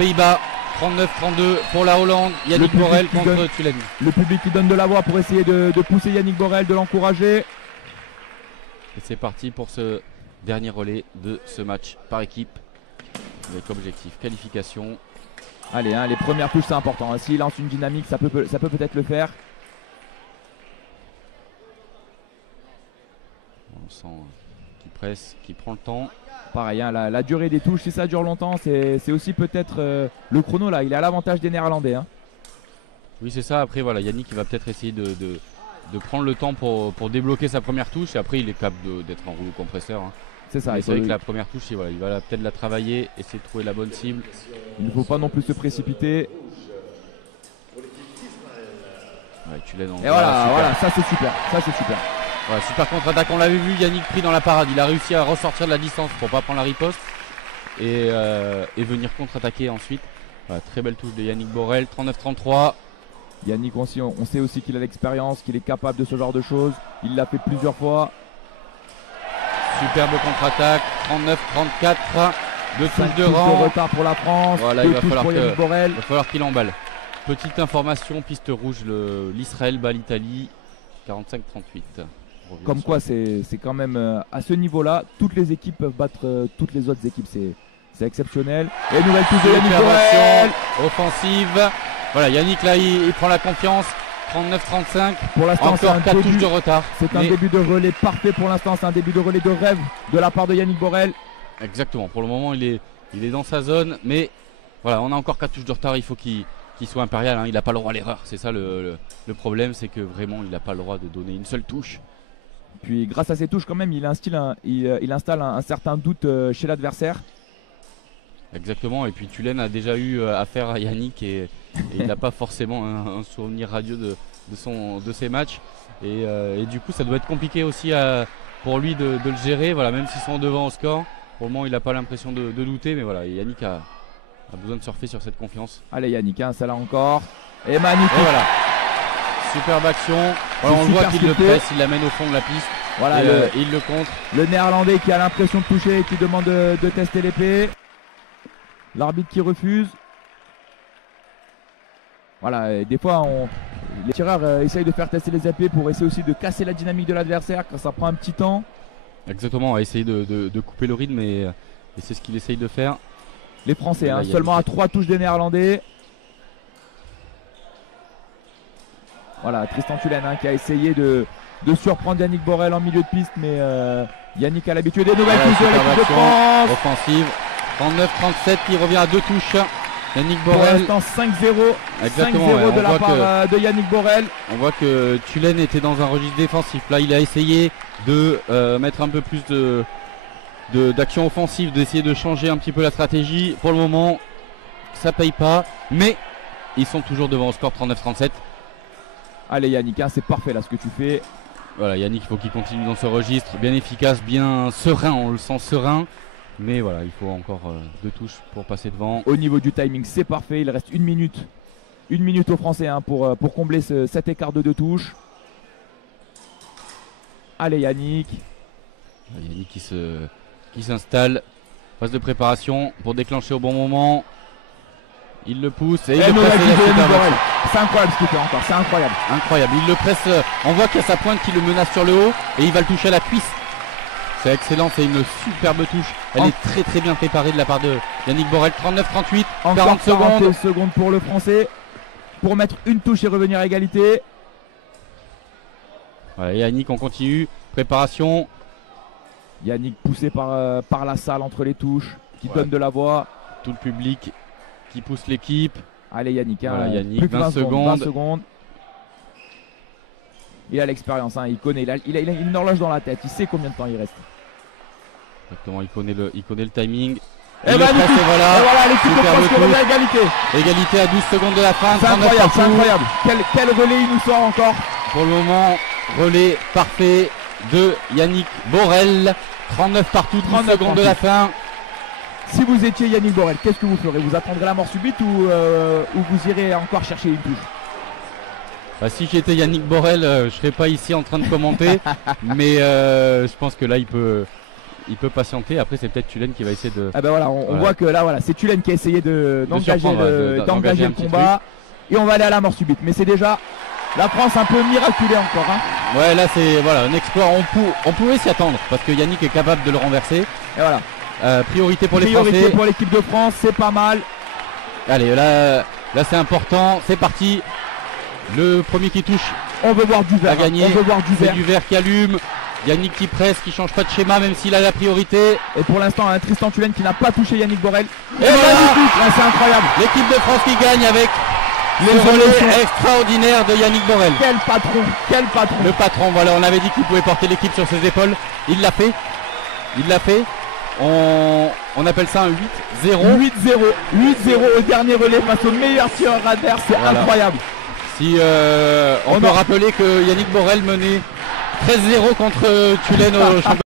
Pays-Bas. 39-32 pour la Hollande. Yannick Borel contre Tulen. Le public qui donne de la voix pour essayer de pousser Yannick Borel, de l'encourager. Et c'est parti pour ce dernier relais de ce match par équipe. Avec objectif qualification. Allez, les premières touches c'est important. S'il lance une dynamique, ça peut peut-être le faire. On sent qu'il presse, qu'il prend le temps. Pareil, la durée des touches, si ça dure longtemps, c'est aussi peut-être le chrono là. Il est à l'avantage des Néerlandais. Oui, c'est ça. Après, voilà, Yannick il va peut-être essayer de prendre le temps pour débloquer sa première touche. Et après, il est capable d'être en rouleau compresseur. C'est ça. C'est vrai que la première touche, il va peut-être la travailler, essayer de trouver la bonne cible. Il ne faut pas non plus se précipiter. Ouais, et voilà, ça c'est super. Voilà, super contre-attaque, on l'avait vu, Yannick pris dans la parade. Il a réussi à ressortir de la distance pour pas prendre la riposte et venir contre-attaquer ensuite. Voilà, très belle touche de Yannick Borel, 39-33. Yannick aussi, on sait aussi qu'il a l'expérience, qu'il est capable de ce genre de choses. Il l'a fait plusieurs fois. Superbe contre-attaque, 39-34. Deux touches de rang. De retard pour la France. Voilà, il va falloir qu'il emballe. Petite information, piste rouge, l'Israël bat l'Italie, 45-38. Comme quoi, c'est quand même à ce niveau-là, toutes les équipes peuvent battre toutes les autres équipes. C'est exceptionnel. Et nouvelle touche de Yannick Borel. Offensive. Voilà, Yannick là, il prend la confiance. 39-35. Pour l'instant, c'est un 4 touches de retard. C'est un début de relais parfait pour l'instant. C'est un début de relais de rêve de la part de Yannick Borel. Exactement. Pour le moment, il est dans sa zone. Mais voilà, on a encore 4 touches de retard. Il faut qu'il soit impérial. Il n'a pas le droit à l'erreur. C'est ça le problème. C'est que vraiment, il n'a pas le droit de donner une seule touche. Puis grâce à ces touches, quand même, il installe un certain doute chez l'adversaire. Exactement. Et puis Tulen a déjà eu affaire à Yannick et il n'a pas forcément un souvenir radieux de ses matchs. Et du coup, ça doit être compliqué aussi pour lui de le gérer. Voilà, même s'ils sont devant au score, pour le moment, il n'a pas l'impression de douter. Mais voilà, Yannick a besoin de surfer sur cette confiance. Allez, Yannick, ça là encore. Et magnifique. Et voilà. Superbe action. Voilà, on le voit qu'il le presse, il l'amène au fond de la piste. Voilà, il le contre. Le Néerlandais qui a l'impression de toucher et qui demande de tester l'épée. L'arbitre qui refuse. Voilà, et des fois les tireurs essayent de faire tester les épées pour essayer aussi de casser la dynamique de l'adversaire quand ça prend un petit temps. Exactement, à essayer de couper le rythme et c'est ce qu'il essaye de faire. Les Français, seulement à 3 touches des Néerlandais. Voilà, Tristan Tulen qui a essayé de surprendre Yannick Borel en milieu de piste, mais Yannick a l'habitude des nouvelles touches de l'équipe de France. Offensive, 39-37, il revient à 2 touches. Yannick Borel. Pour l'instant 5-0. 5-0 de la part de Yannick Borel. On voit que Tulen était dans un registre défensif. Là, il a essayé de mettre un peu plus d'action offensive, d'essayer de changer un petit peu la stratégie. Pour le moment, ça paye pas, mais ils sont toujours devant au score 39-37. Allez Yannick, c'est parfait là ce que tu fais. Voilà, Yannick, il faut qu'il continue dans ce registre, bien efficace, bien serein, on le sent serein. Mais voilà, il faut encore 2 touches pour passer devant. Au niveau du timing, c'est parfait, il reste 1 minute. 1 minute aux Français pour combler cet écart de 2 touches. Allez Yannick. Yannick qui s'installe. Phase de préparation pour déclencher au bon moment. Il le pousse et il le presse. C'est incroyable ce qu'il fait encore, c'est incroyable. Incroyable, il le presse, on voit qu'il y a sa pointe qui le menace sur le haut et il va le toucher à la cuisse. C'est excellent, c'est une superbe touche. Elle est très très bien préparée de la part de Yannick Borel. 39-38, 40 secondes pour le Français pour mettre une touche et revenir à égalité. Voilà, Yannick, on continue, préparation. Yannick poussé par la salle entre les touches, qui donne de la voix. Tout le public qui pousse l'équipe. Allez Yannick, voilà, Yannick, plus que 20 secondes. Il a l'expérience, il connaît, il a une horloge dans la tête, il sait combien de temps il reste. Exactement, il connaît le timing. Et voilà, l'équipe de France qui revient à égalité. Égalité à 12 secondes de la fin. C'est incroyable, c'est incroyable. Quel relais il nous sort encore. Pour le moment, relais parfait de Yannick Borel. 39 partout, 30 secondes de la fin. Si vous étiez Yannick Borel, qu'est-ce que vous ferez? Vous attendrez la mort subite ou vous irez encore chercher une touche? Si j'étais Yannick Borel, je ne serais pas ici en train de commenter. Mais je pense que là, il peut il peut patienter. Après, c'est peut-être Tulane qui va essayer de. Ah ben voilà, on voit que là, voilà, c'est Tulane qui a essayé d'engager le combat. Et on va aller à la mort subite. Mais c'est déjà la France un peu miraculée encore. Hein. Ouais, là, c'est voilà, un exploit. On pouvait s'y attendre parce que Yannick est capable de le renverser. Et voilà. Priorité pour les Français. Priorité pour l'équipe de France, c'est pas mal. Allez, là c'est important. C'est parti. Le premier qui touche. On veut voir du vert. On veut voir du vert. C'est du vert qui allume. Yannick qui presse, qui change pas de schéma même s'il a la priorité. Et pour l'instant un Tristan Tulane qui n'a pas touché Yannick Borel. Et voilà, là c'est incroyable. L'équipe de France qui gagne avec le relais extraordinaire de Yannick Borel. Quel patron, quel patron. Le patron, voilà, on avait dit qu'il pouvait porter l'équipe sur ses épaules. Il l'a fait. Il l'a fait. On appelle ça un 8-0. 8-0 au dernier relais face au meilleur tireur adverse, c'est incroyable. Si on peut rappeler que Yannick Borel menait 13-0 contre Tulane au championnat.